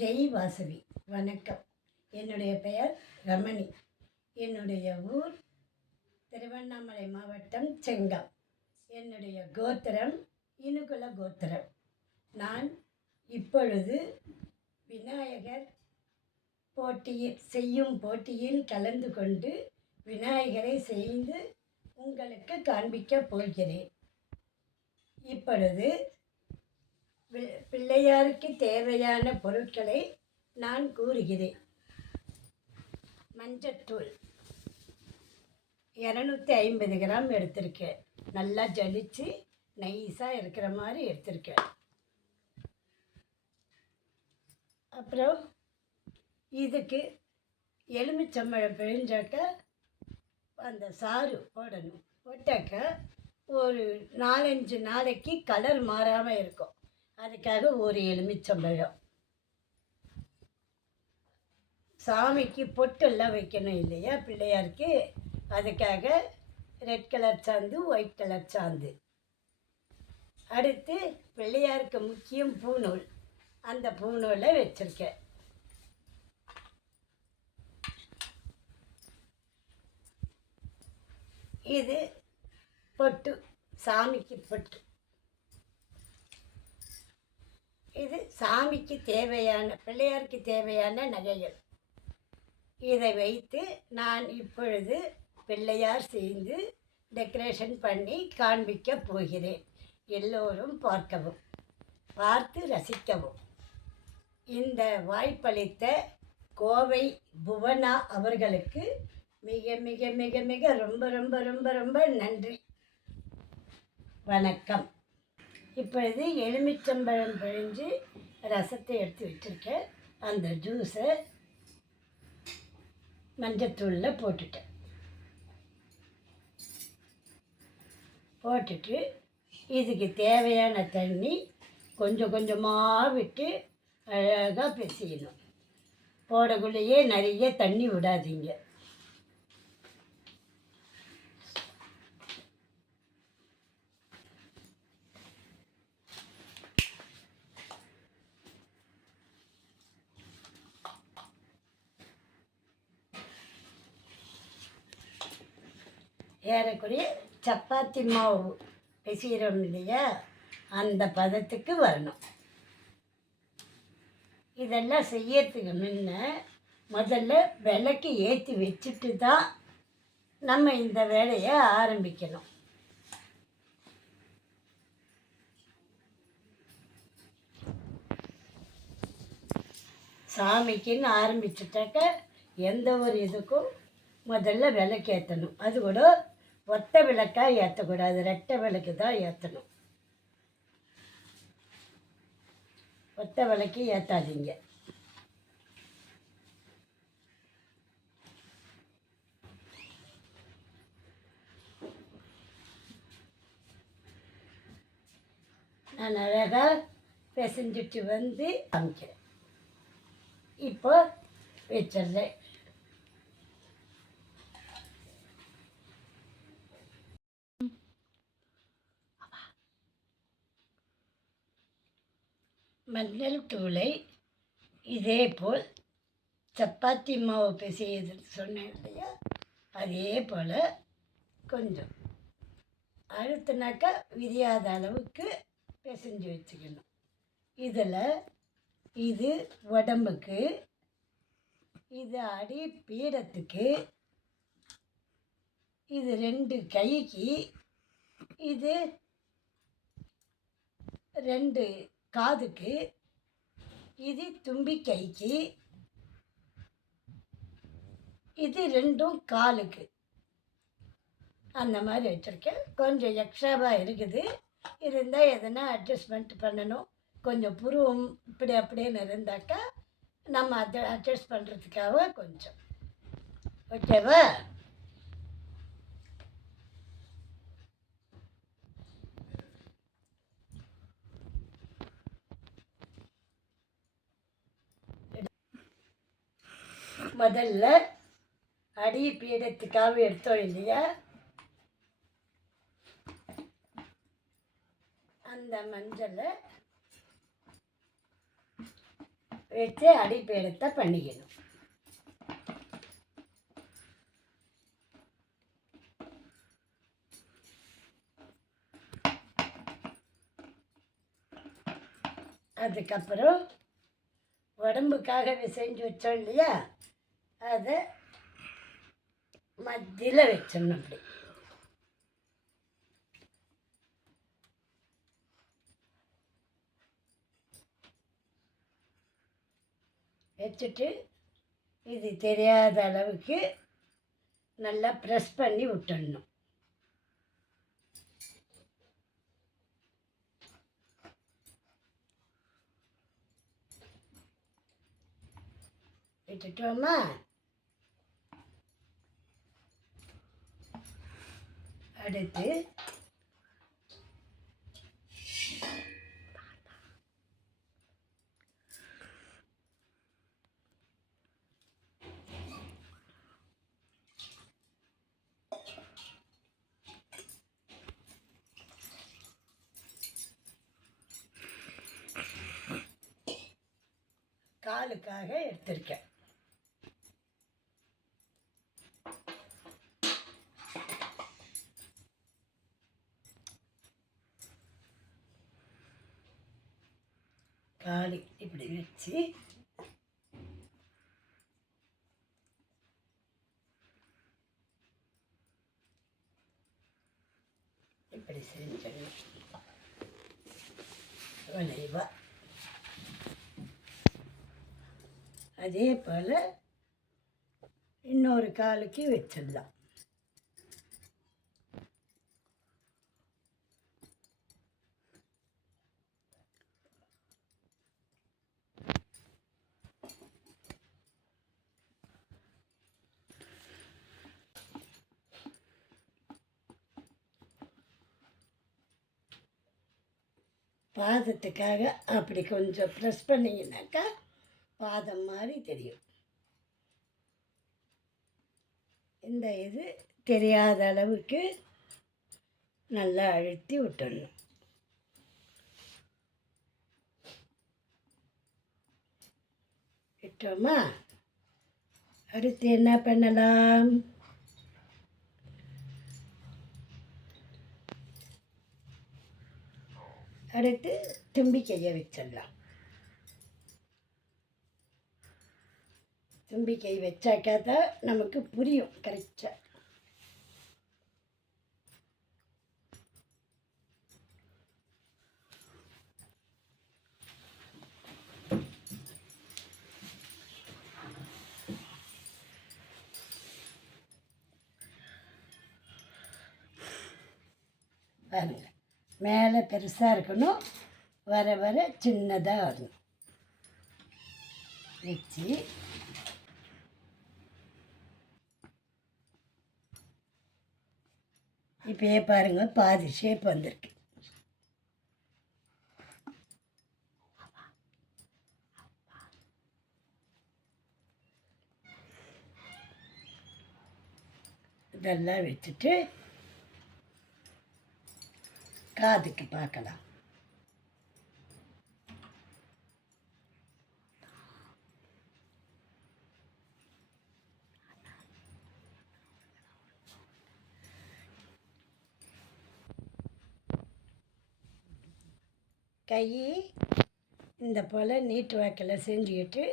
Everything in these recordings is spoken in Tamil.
ஜெய் வாசவி. வணக்கம். என்னுடைய பெயர் ரமணி. என்னுடைய ஊர் திருவண்ணாமலை மாவட்டம் செங்கம். என்னுடைய கோத்திரம் இனுகுல கோத்திரம். நான் இப்பொழுது விநாயகர் போட்டியில் கலந்து கொண்டு விநாயகரை செய்து உங்களுக்கு காண்பிக்கப் போகிறேன். இப்பொழுது பிள்ளையாருக்கு தேவையான பொருட்களை நான் கூறுகிறேன். மஞ்சத்தூள் 250 கிராம் எடுத்திருக்கேன். நல்லா ஜலிச்சு நைஸாக இருக்கிற மாதிரி எடுத்திருக்கேன். அப்புறம் இதுக்கு எலுமிச்சம்பழம் பிழிஞ்சாக்க அந்த சாறு போடணும். போட்டாக்க ஒரு 4-5 நாளைக்கு கலர் மாறாமல் இருக்கும். அதுக்காக ஒரு எலுமிச்சம்பழம். சாமிக்கு பொட்டெல்லாம் வைக்கணும் இல்லையா பிள்ளையாருக்கு, அதுக்காக ரெட் கலர் சாந்து, ஒயிட் கலர் சாந்து. அடுத்து பிள்ளையாருக்கு முக்கியம் பூநூல். அந்த பூநூலை வச்சுருக்கேன். இது பொட்டு, சாமிக்கு பொட்டு. இது சாமிக்கு தேவையான, பிள்ளையாருக்கு தேவையான நகைகள். இதை வைத்து நான் இப்பொழுது பிள்ளையார் செய்து டெக்கரேஷன் பண்ணி காண்பிக்கப் போகிறேன். எல்லோரும் பார்க்கவும், பார்த்து ரசிக்கவும். இந்த வாய்ப்பளித்த கோவை புவனா அவர்களுக்கு மிக மிக மிக மிக ரொம்ப ரொம்ப ரொம்ப ரொம்ப நன்றி. வணக்கம். இப்பொழுது எலுமிச்சம்பழம் பிழிஞ்சு ரசத்தை எடுத்து வச்சுருக்கேன். அந்த ஜூஸை மஞ்சத்தூளில் போட்டுட்டு இதுக்கு தேவையான தண்ணி கொஞ்சம் கொஞ்சமாக விட்டு அழகாக பிசையணும். போடக்குள்ளேயே நிறைய தண்ணி விடாதீங்க. ஏறக்குறைய சப்பாத்தி மாவு பிசைகிறோம் இல்லையா, அந்த பதத்துக்கு வரணும். இதெல்லாம் செய்யறதுக்கு முன்ன முதல்ல விளக்கு ஏற்றி வச்சுட்டு தான் நம்ம இந்த வேலையை ஆரம்பிக்கணும். சாமிக்குன்னு ஆரம்பிச்சுட்டாக்க எந்த ஒரு இதுக்கும் முதல்ல விளக்கு ஏற்றணும். அது கூட ஒத்த விளக்காக ஏற்றக்கூடாது, ரெட்டை விளக்கு தான் ஏற்றணும். ஒத்த விளக்கு ஏற்றாதீங்க. நான் அழகாக பிசைஞ்சிட்டு வந்து காமிக்கிறேன். இப்போ வச்சிடுறேன். மஞ்சள் தூளை இதே போல் சப்பாத்தி மாவு பிசையுது சொன்னேன் இல்லையா, அதே போல் கொஞ்சம் அழுத்தினாக்கா விரியாத அளவுக்கு பிசைஞ்சு வச்சுக்கணும். இதில் இது உடம்புக்கு, இது அடி பீடத்துக்கு, இது 2 கைக்கு, இது 2 காதுக்கு, இது தும்பிக்கைக்கு, இது 2 காலுக்கு. அந்த மாதிரி வச்சுருக்கேன். கொஞ்சம் எக்ஸ்ட்ராவாக இருக்குது. இருந்தால் எதனா அட்ஜஸ்ட்மெண்ட் பண்ணணும். கொஞ்சம் புருவம் இப்படி அப்படின்னு இருந்தாக்கா நம்ம அதை அட்ஜஸ்ட் பண்ணுறதுக்காக கொஞ்சம். ஓகேவா? முதல்ல அடி பீடத்துக்காக எடுத்தோம் இல்லையா, அந்த மஞ்சளை வச்சு அடிப்பு எடுத்த பண்ணிக்கணும். அதுக்கப்புறம் உடம்புக்காக செஞ்சு வச்சோம் இல்லையா, அதை மத்தியில் வச்சிடணும். அப்படி வச்சுட்டு இது தெரியாத அளவுக்கு நல்லா ப்ரெஸ் பண்ணி விட்டுடணும். விட்டுட்டோமா? அடுத்து காலுக்காக எடுத்திருக்கேன். காலு இப்படி வச்சு இப்படி செஞ்சிடணும். வளைவா அதே போல் இன்னொரு காலுக்கு வச்சிடலாம். பாதத்துக்காக அப்படி கொஞ்சம் ப்ரெஸ் பண்ணிங்கனாக்கா பாதம் மாதிரி தெரியும். இந்த இது தெரியாத அளவுக்கு நல்லா அழுத்தி விட்டுடணும். விட்டோமா? அடுத்து என்ன பண்ணலாம்? அடுத்து தும்பிக்கையை வச்சிடலாம். தும்பிக்கை வச்சாக்கா தான் நமக்கு புரியும் கரெக்டாக. பாருங்க, மேலே பெருசாக இருக்கணும், வர வர சின்னதாக வரணும். வச்சு இப்போயே பாருங்கள், பாதி ஷேப் வந்திருக்கு. இதெல்லாம் வச்சுட்டு காதுக்கு பார்க்கலாம். கை இந்த போல் நீட்டு வாக்கில் செஞ்சுக்கிட்டு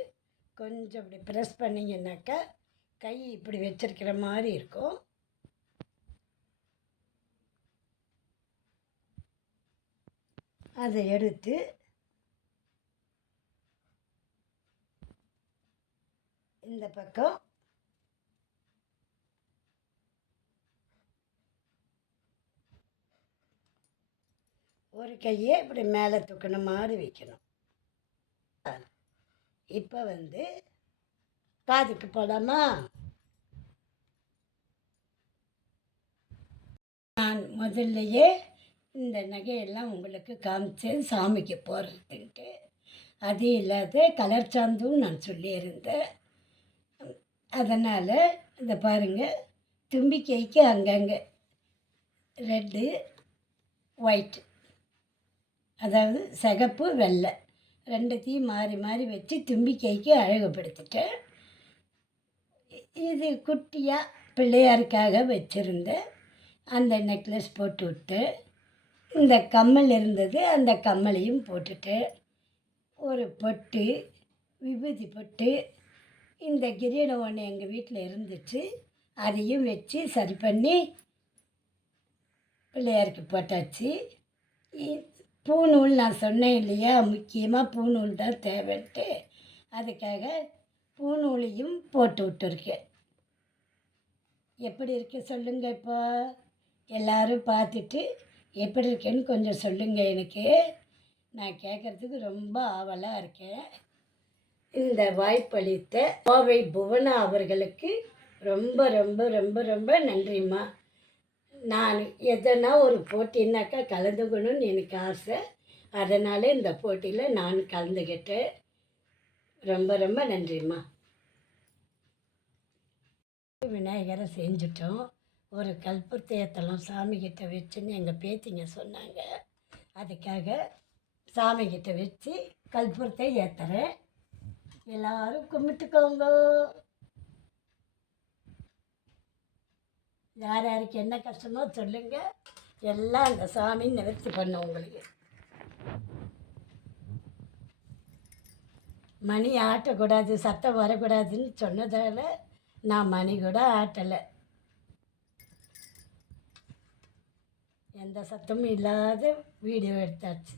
கொஞ்சம் இப்படி ப்ரெஸ் பண்ணிங்கன்னாக்கா கை இப்படி வச்சிருக்கிற மாதிரி இருக்கும். அதை எடுத்து இந்த பக்கம் ஒரு கையை இப்படி மேலே தூக்கின மாதிரி வைக்கணும். இப்போ காதுக்கு போகலாமா? நான் முதல்லையே இந்த நகையெல்லாம் உங்களுக்கு காமிச்சேன் சாமிக்கு போடுறதுன்ட்டு. அது இல்லாத கலர் சாந்தும் நான் சொல்லியிருந்தேன். அதனால் இதை பாருங்கள், தும்பிக்கைக்கு அங்கங்கே ரெட்டு ஒயிட், அதாவது சிகப்பு வெள்ளை ரெண்டுத்தையும் மாறி மாறி வச்சு தும்பிக்கைக்கு அழகுபடுத்திட்டேன். இது குட்டியாக பிள்ளையாருக்காக வச்சுருந்தேன். அந்த நெக்லஸ் போட்டு விட்டு, இந்த கம்மல் இருந்தது, அந்த கம்மலையும் போட்டுட்டு, ஒரு பொட்டு, விபூதி பொட்டு, இந்த கிரீடம் ஒன்று எங்கள் வீட்டில் இருந்துச்சு, அதையும் வச்சு சரி பண்ணி பிள்ளையாருக்கு போட்டாச்சு. பூநூல் நான் சொன்னேன் இல்லையா, முக்கியமாக பூநூல் தான் தேவைன்ட்டு, அதுக்காக பூநூலையும் போட்டு விட்டுருக்கேன். எப்படி இருக்கு சொல்லுங்கள். இப்போ எல்லோரும் பார்த்துட்டு எப்படி இருக்கேன்னு கொஞ்சம் சொல்லுங்கள். எனக்கு நான் கேட்குறதுக்கு ரொம்ப ஆவலாக இருக்கேன். இந்த வாய்ப்பளித்த கோவை புவனா அவர்களுக்கு ரொம்ப ரொம்ப ரொம்ப ரொம்ப நன்றிம்மா. நான் எதனா ஒரு போட்டின்னாக்கா கலந்துக்கணும்னு எனக்கு ஆசை. அதனால் இந்த போட்டியில் நான் கலந்துக்கிட்டேன். ரொம்ப ரொம்ப நன்றிம்மா. விநாயகரை செஞ்சிட்டோம். ஒரு கற்பூரத்தை ஏற்றலாம் சாமிக்கிட்ட வச்சுன்னு எங்கள் பேத்திங்க சொன்னாங்க. அதுக்காக சாமிக்கிட்ட வச்சு கற்பூரத்தை ஏற்றுறேன். எல்லோரும் கும்பிட்டுக்கோங்க. யார் யாருக்கு என்ன கஷ்டமோ சொல்லுங்கள், எல்லாம் அந்த சாமி நிவர்த்தி பண்ணும் உங்களுக்கு. மணி ஆட்டக்கூடாது, சத்தம் வரக்கூடாதுன்னு சொன்னதால் நான் மணி கூட ஆட்டலை. எந்த சத்தமும் இல்லாத வீடியோ எடுத்தாச்சு.